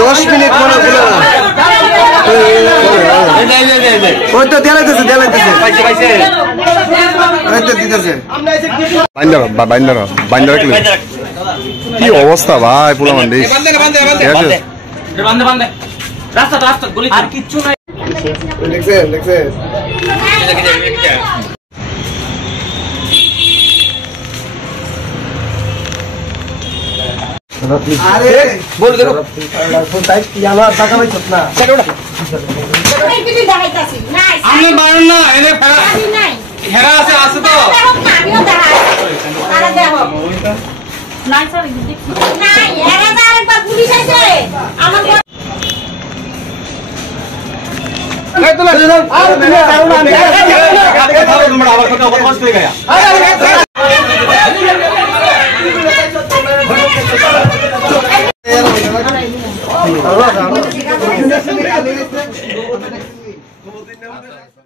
দশ মিনিট মনে হলো ওই তো দেলাইতেছে কি অবস্থা ভাই পুরা মান্ডি আর কিচ্ছু নাই দেখছেন अरे बोल करो फोन टाइप याला टाका नाही छतना चल ओडा नाही किती दहायतासी नाही आम्ही बाळून ना एने फेरा नाही हेरा असे असतो आम्ही दहा मला द्या हो नाही सर नाही हेरा दार पर पुलिस आहे आम्हाला काय तुला अरे तुम्ही काढून आम्ही तुम्हाला आवाज करतो बस पे गया Allah